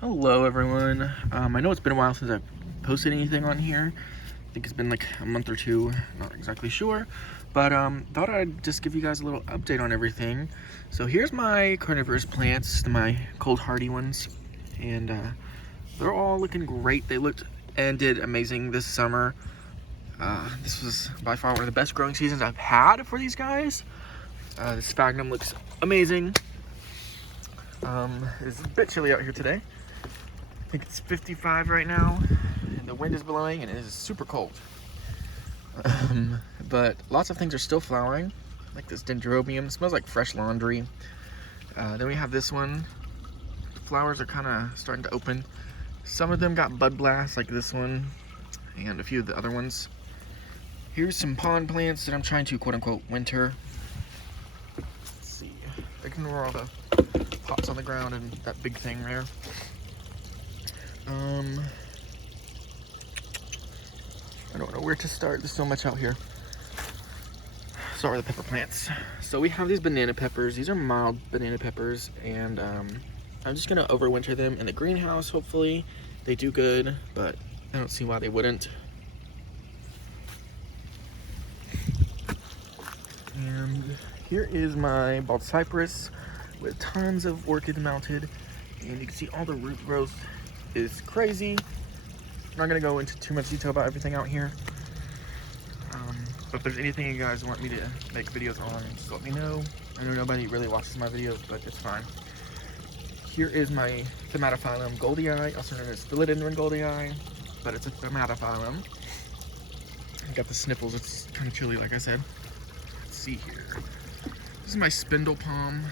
Hello everyone. I know it's been a while since I've posted anything on here. I think it's been like a month or two, not exactly sure. But thought I'd just give you guys a little update on everything. So here's my carnivorous plants, my cold hardy ones. And they're all looking great. They looked and did amazing this summer. This was by far one of the best growing seasons I've had for these guys. The sphagnum looks amazing. It's a bit chilly out here today. I think it's 55 right now, and the wind is blowing, and it is super cold. But lots of things are still flowering, like this dendrobium. It smells like fresh laundry. Then we have this one. The flowers are kind of starting to open. Some of them got bud blasts, like this one, and a few of the other ones. Here's some pond plants that I'm trying to quote-unquote winter. Let's see. Ignore all the pots on the ground and that big thing there. I don't know where to start. There's so much out here. Sorry, the pepper plants. So we have these banana peppers. These are mild banana peppers, and I'm just gonna overwinter them in the greenhouse. Hopefully they do good, but I don't see why they wouldn't. And here is my bald cypress with tons of orchids mounted, and you can see all the root growth is crazy. I'm not gonna go into too much detail about everything out here. But if there's anything you guys want me to make videos on, just let me know. I know nobody really watches my videos, but it's fine. Here is my Thaumatophyllum goldii, also known as Philodendron goldii, but it's a Thaumatophyllum. I got the sniffles, it's kind of chilly, like I said. Let's see here. This is my spindle palm.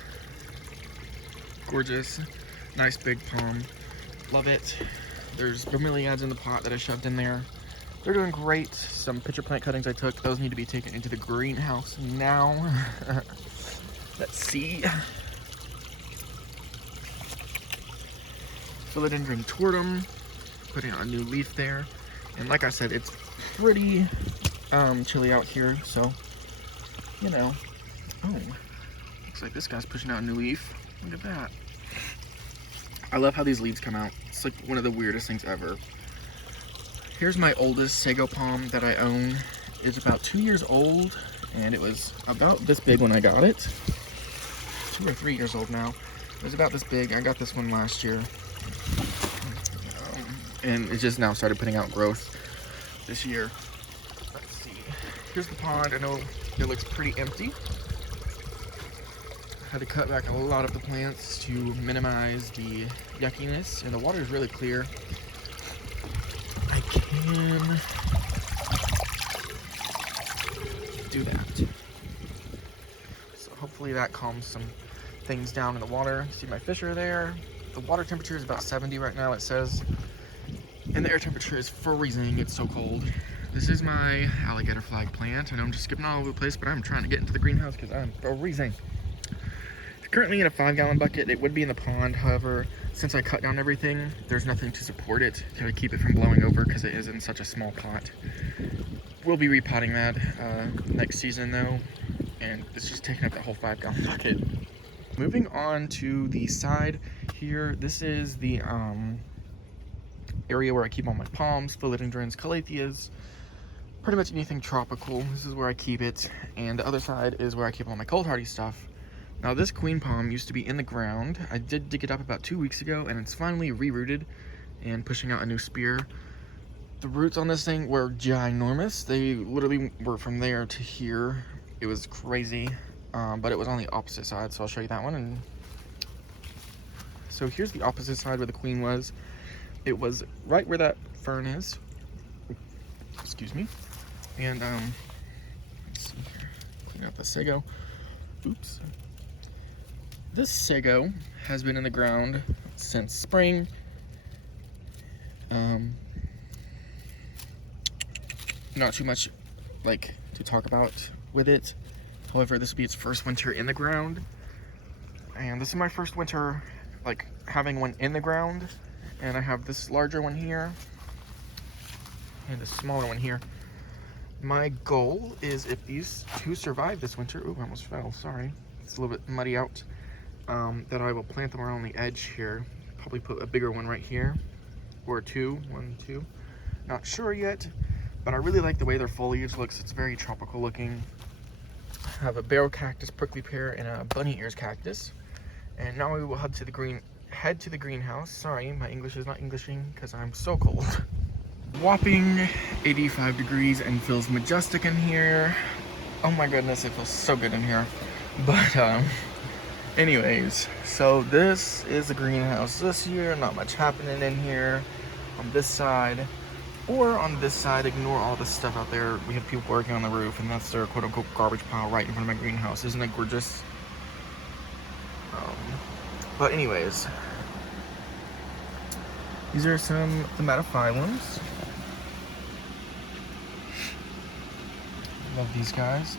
Gorgeous, nice big palm. Love it. There's bromeliads in the pot that I shoved in there. They're doing great. Some pitcher plant cuttings I took. Those need to be taken into the greenhouse now. Let's see. Philodendron tortum. Putting on a new leaf there. And like I said, it's pretty chilly out here, so, you know. Oh, looks like this guy's pushing out a new leaf. Look at that. I love how these leaves come out. It's like one of the weirdest things ever. Here's my oldest sago palm that I own. It's about 2 years old, and it was about this big when I got it. 2 or 3 years old now. It was about this big. I got this one last year. And it just now started putting out growth this year. Let's see. Here's the pond. I know it looks pretty empty. Had to cut back a lot of the plants to minimize the yuckiness, and the water is really clear. I can do that. So hopefully that calms some things down in the water. See, my fish are there. The water temperature is about 70 right now, it says. And the air temperature is freezing. It's so cold. This is my alligator flag plant. I know I'm just skipping all over the place, but I'm trying to get into the greenhouse because I'm freezing. Currently in a 5-gallon bucket. It would be in the pond, however, since I cut down everything, there's nothing to support it to keep it from blowing over because it is in such a small pot. We'll be repotting that next season though, and it's just taking up that whole 5-gallon bucket. Moving on to the side here, this is the area where I keep all my palms, philodendrons, calatheas, pretty much anything tropical. This is where I keep it, and the other side is where I keep all my cold hardy stuff. Now this queen palm used to be in the ground. I did dig it up about 2 weeks ago, and it's finally re-rooted and pushing out a new spear. The roots on this thing were ginormous. They literally were from there to here. It was crazy, but it was on the opposite side, so I'll show you that one. And so here's the opposite side where the queen was. It was right where that fern is. Excuse me. And let's see here. Clean out the sago. Oops. This sago has been in the ground since spring. Not too much to talk about with it. However, this will be its first winter in the ground. And this is my first winter having one in the ground. And I have this larger one here and a smaller one here. My goal is, if these two survive this winter, ooh, I almost fell, sorry. It's a little bit muddy out. That I will plant them around the edge here, probably put a bigger one right here, or two, one, two. Not sure yet, but I really like the way their foliage looks. It's very tropical looking. I have a barrel cactus, prickly pear, and a bunny ears cactus. And now we will head to the greenhouse. Sorry, my English is not Englishing because I'm so cold. Whopping 85 degrees and feels majestic in here. Oh my goodness, it feels so good in here. But anyways, so this is the greenhouse this year. Not much happening in here. On this side, or on this side, ignore all this stuff out there. We have people working on the roof, and that's their quote-unquote garbage pile right in front of my greenhouse. Isn't it gorgeous? But anyways, these are some Thaumatophyllums. Love these guys.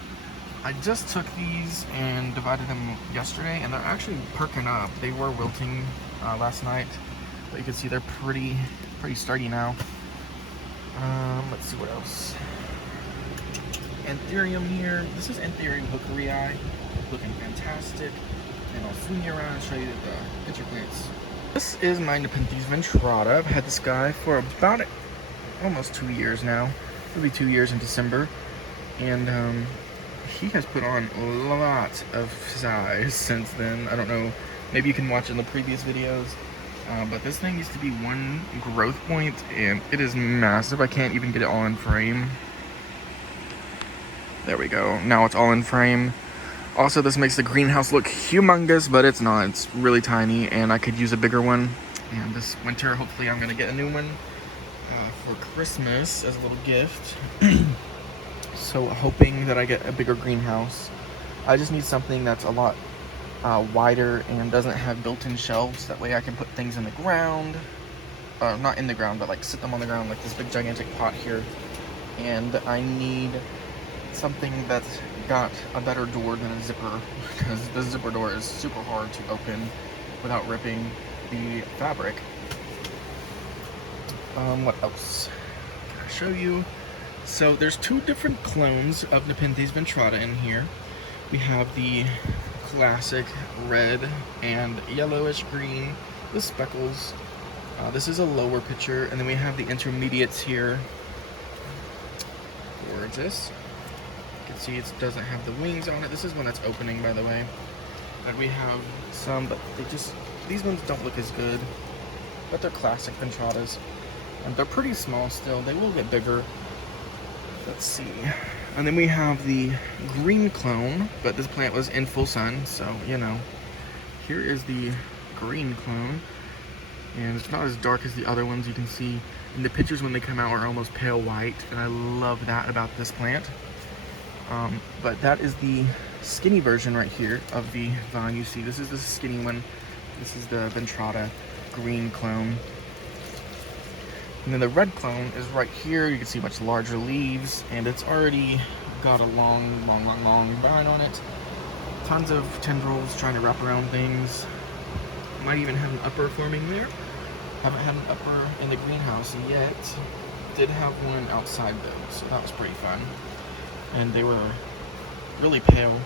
I just took these and divided them yesterday, and they're actually perking up. They were wilting last night, but you can see they're pretty sturdy now. Let's see what else. Anthurium here. This is Anthurium hookerii, looking fantastic. And I'll swing you around and show you the pitcher plants. This is my Nepenthes ventrata. I've had this guy for about almost 2 years now. It'll be 2 years in December. And he has put on a lot of size since then. I don't know, maybe you can watch in the previous videos. But this thing used to be one growth point, and it is massive. I can't even get it all in frame. There we go. Now it's all in frame. Also, this makes the greenhouse look humongous, but it's not. It's really tiny, and I could use a bigger one. And this winter, hopefully, I'm going to get a new one for Christmas as a little gift. So, hoping that I get a bigger greenhouse. I just need something that's a lot wider and doesn't have built-in shelves. That way I can put things in the ground. Not in the ground, but like sit them on the ground, like this big gigantic pot here. And I need something that's got a better door than a zipper, because the zipper door is super hard to open without ripping the fabric. What else can I show you? So there's two different clones of Nepenthes ventrata in here. We have the classic red and yellowish green with speckles. This is a lower picture, and then we have the intermediates here. Gorgeous. You can see it doesn't have the wings on it. This is one that's opening, by the way. And we have some, but these ones don't look as good, but they're classic ventratas. And they're pretty small still. They will get bigger. Let's see. And then we have the green clone, but this plant was in full sun, so, you know. Here is the green clone. And it's not as dark as the other ones. You can see in the pictures when they come out are almost pale white, and I love that about this plant. But that is the skinny version right here of the vine. You see, this is the skinny one. This is the ventrata green clone. And then the red clone is right here. You can see much larger leaves, and it's already got a long vine on it. Tons of tendrils trying to wrap around things. Might even have an upper forming there. Haven't had an upper in the greenhouse yet. Did have one outside though, so that was pretty fun. And they were really pale.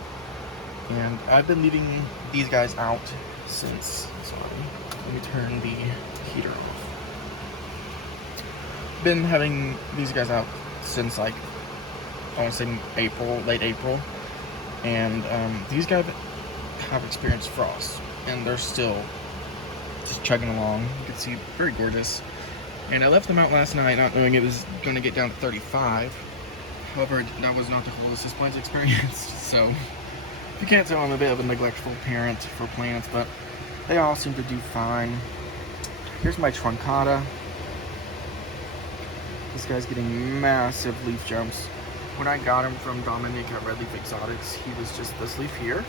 And I've been leaving these guys out since, let me turn the heater off. Been having these guys out since like, I want to say April, late April. And these guys have experienced frost, and they're still just chugging along. You can see, very gorgeous. And I left them out last night not knowing it was going to get down to 35. However, that was not the coolest this plant's experienced. So, you can't tell, I'm a bit of a neglectful parent for plants, but they all seem to do fine. Here's my truncata. This guy's getting massive leaf jumps. When I got him from Dominic at Red Leaf Exotics, he was just this leaf here.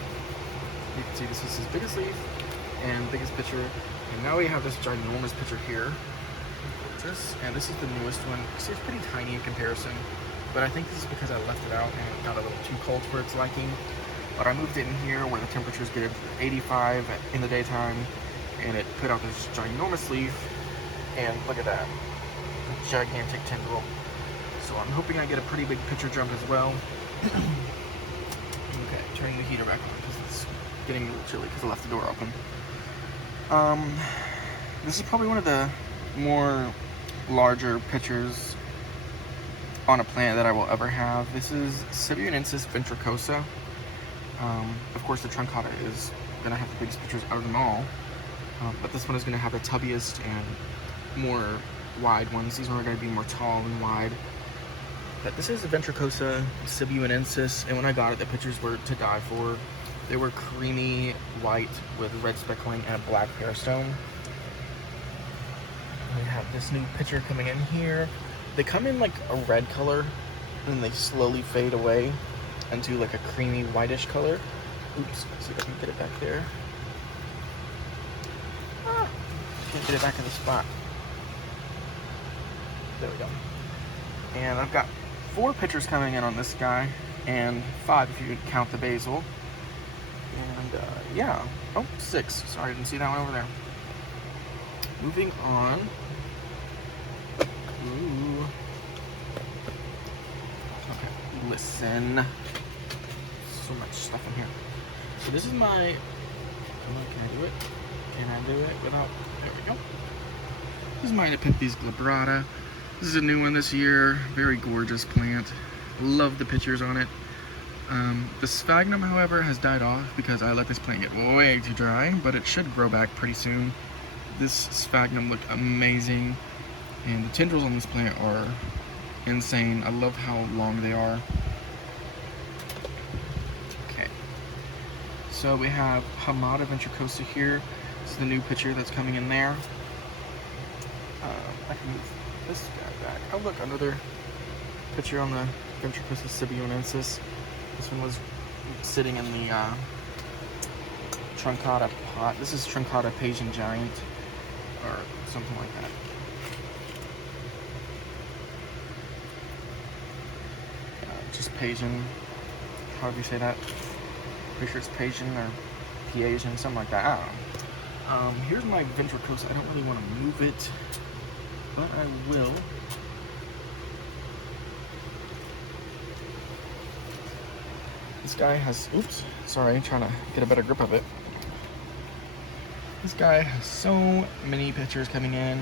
You can see this is his biggest leaf and biggest pitcher. And now we have this ginormous pitcher here. And this is the newest one. See, it's pretty tiny in comparison. But I think this is because I left it out and it got a little too cold for its liking. But I moved it in here where the temperatures get 85 in the daytime, and it put out this ginormous leaf. And look at that, a gigantic tendril. So I'm hoping I get a pretty big pitcher jump as well. Okay, turning the heater back on because it's getting a little chilly because I left the door open. This is probably one of the more larger pictures on a plant that I will ever have. This is Sibuyanensis ventricosa. Of course, the truncata is going to have the biggest pictures out of them all, but this one is going to have the tubbiest and more wide ones. These ones are going to be more tall and wide. But this is the ventricosa Sibuyanensis, and when I got it, the pictures were to die for. They were creamy white with red speckling and a black hairstone. We have this new picture coming in here. They come in like a red color, and they slowly fade away into like a creamy whitish color. Oops, let's see if I can get it back there. Can't get it back in the spot. There we go. And I've got 4 pictures coming in on this guy, and 5 if you count the basil. And yeah, oh, 6. Sorry, I didn't see that one over there. Moving on. Ooh. Okay, listen. So much stuff in here. So this is my, can I do it? Can I do it without, there we go. This is my Nepenthes glabrata. This is a new one this year. Very gorgeous plant. Love the pictures on it. The sphagnum, however, has died off because I let this plant get way too dry, but it should grow back pretty soon. This sphagnum looked amazing, and the tendrils on this plant are insane. I love how long they are. Okay, so we have Hamada ventricosa here. This is the new picture that's coming in there. I can move this guy back. Oh look, another picture on the ventricosa Sibuyanensis. This one was sitting in the truncata pot. This is truncata Asian giant, or something like that. Just Asian, however you say that. Pretty sure it's Asian or Asian, something like that. I don't know. Here's my ventricosa. I don't really want to move it, but I will. This guy has, oops, sorry, trying to get a better grip of it. This guy has so many pictures coming in.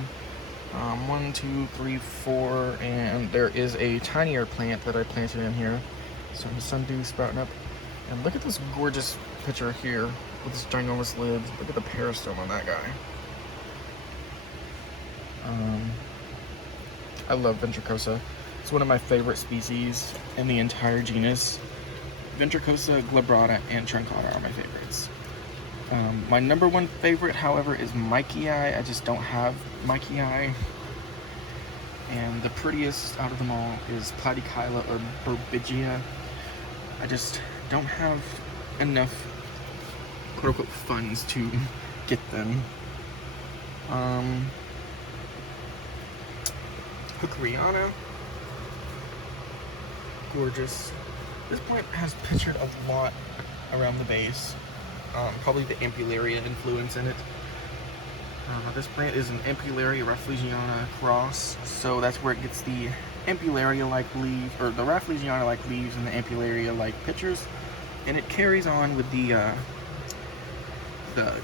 1, 2, 3, 4, and there is a tinier plant that I planted in here. So the sundew sprouting up. And look at this gorgeous picture here with this ginormous lid. Look at the peristome on that guy. I love ventricosa. It's one of my favorite species in the entire genus. Ventricosa, glabrata, and truncata are my favorites. My number 1 favorite, however, is Mikey I just don't have Mikey I. And the prettiest out of them all is Platykyla or Burbigia. I just don't have enough quote-unquote funds to get them. Hookeriana. Gorgeous. This plant has pictured a lot around the base. Probably the Ampullaria influence in it. This plant is an Ampullaria rafflesiana cross, so that's where it gets the Ampullaria-like leaves, or the rafflesiana-like leaves and the Ampullaria-like pictures, and it carries on with the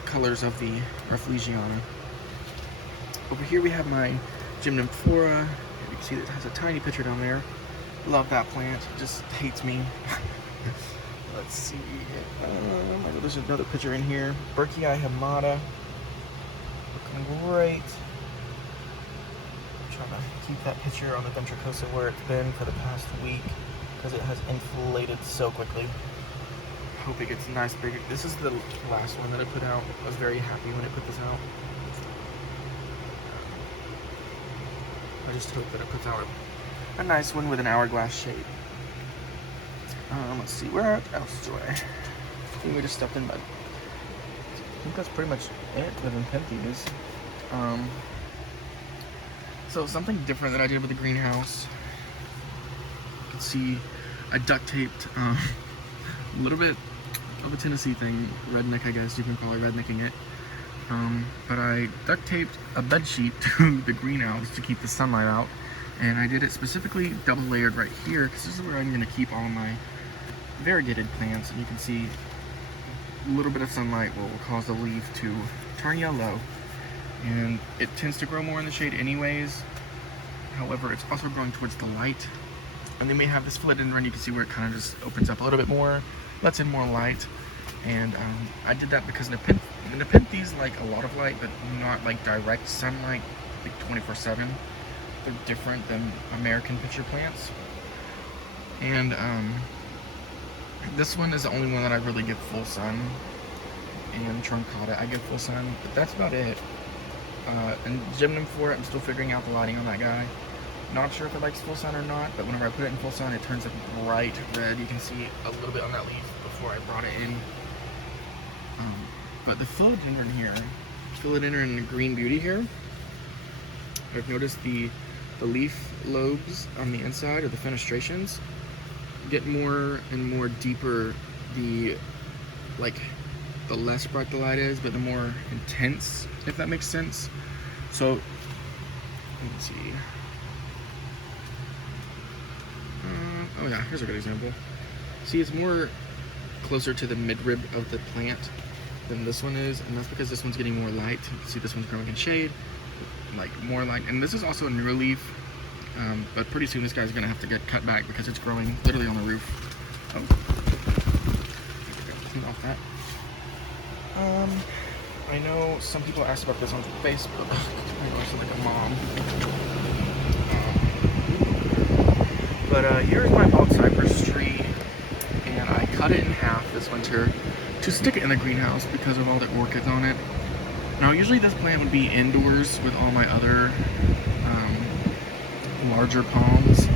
colors of the rafflesiana. Over here we have my Gymnamphora. You can see it has a tiny picture down there. Love that plant. It just hates me. Let's see. There's another picture in here. Burkii hamada. Looking great. I'm trying to keep that picture on the ventricosa where it's been for the past week because it has inflated so quickly. Hope it gets nice big. This is the last one that I put out. I was very happy when I put this out. I just hope that it puts out a nice one with an hourglass shape. Let's see, where else do I think we just stepped in, but I think that's pretty much it with Nepenthes. So something different that I did with the greenhouse. You can see I duct taped a little bit of a Tennessee thing, redneck I guess you can call it, rednecking it. But I duct taped a bed sheet to the greenhouse to keep the sunlight out, and I did it specifically double layered right here because this is where I'm going to keep all of my variegated plants, and you can see a little bit of sunlight will cause the leaf to turn yellow, and it tends to grow more in the shade anyways. However, it's also growing towards the light. And then we have this philodendron. You can see where it kind of just opens up a little bit more, lets in more light. And I did that because Nepenthes like a lot of light, but not like direct sunlight, like 24/7. They're different than American pitcher plants. And this one is the only one that I really give full sun. And truncata, I give full sun, but that's about it. And Gymnum for it, I'm still figuring out the lighting on that guy. Not sure if it likes full sun or not, but whenever I put it in full sun, it turns up bright red. You can see a little bit on that leaf before I brought it in. But the philodendron here, philodendron green beauty here, I've noticed the leaf lobes on the inside, or the fenestrations, get more and more deeper the less bright the light is, but the more intense, if that makes sense. So, let me see. Oh yeah, here's a good example. See, it's more closer to the midrib of the plant than this one is, and that's because this one's getting more light. You can see this one's growing in shade, like more light. And this is also a newer leaf, but pretty soon this guy's gonna have to get cut back because it's growing literally on the roof. Oh, clean off that. I know some people asked about this on Facebook. I know I sound like a mom. But here's my bald cypress tree, and I cut it in half this winter to stick it in the greenhouse because of all the orchids on it. Now, usually this plant would be indoors with all my other larger palms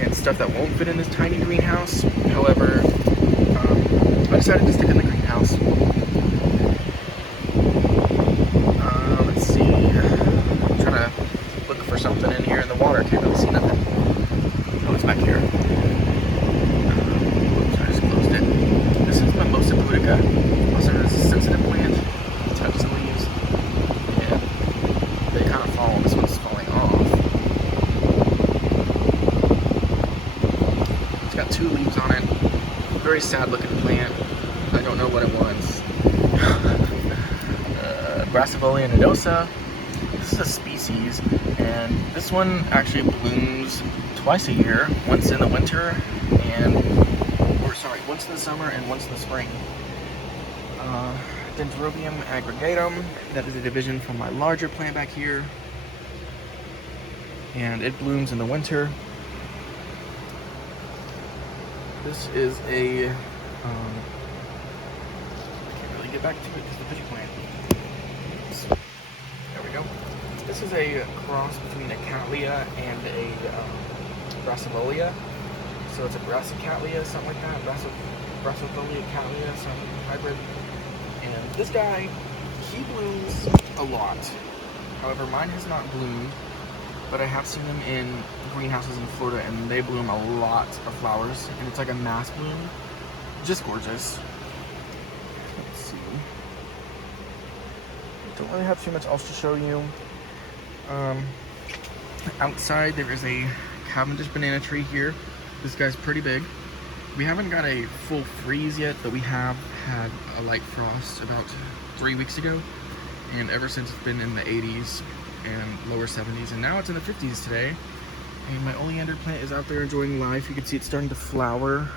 and stuff that won't fit in this tiny greenhouse. However, I decided to stick it in the greenhouse. Let's see. I'm trying to look for something in here in the water. Can't really see nothing. Oh, it's back here. I just closed it. This is Mimosa pudica, also known as a sensitive plant. Touch the leaves, and they kind of fall. This one's falling off. It's got 2 leaves on it. Very sad looking plant. I don't know what it was. Brassivolia nodosa. This is a species, and this one actually blooms twice a year, once in the winter once in the summer and once in the spring. Dendrobium aggregatum, that is a division from my larger plant back here, and it blooms in the winter. This is a, I can't really get back to it because the pitcher plant. There we go. This is a cross between a Cattleya and a Brassivolia. So it's a Brassicatleya, something like that. Brassivolia Cattleya, some hybrid. And this guy, he blooms a lot. However, mine has not bloomed, but I have seen them in greenhouses in Florida, and they bloom a lot of flowers. And it's like a mass bloom. Just gorgeous. Let's see. Don't really have too much else to show you. Outside, there is a Cavendish banana tree here. This guy's pretty big. We haven't got a full freeze yet, but we have had a light frost about 3 weeks ago. And ever since, it's been in the 80s and lower 70s. And now it's in the 50s today. And my oleander plant is out there enjoying life. You can see it's starting to flower.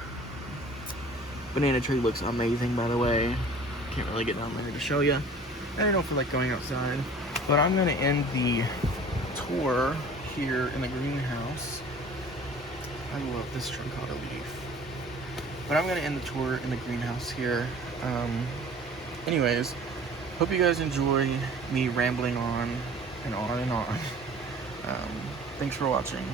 Banana tree looks amazing, by the way. Can't really get down there to show you. And I don't feel like going outside. But I'm going to end the tour here in the greenhouse. I love this truncata leaf. But I'm going to end the tour in the greenhouse here. Anyways, hope you guys enjoy me rambling on and on and on. Thanks for watching.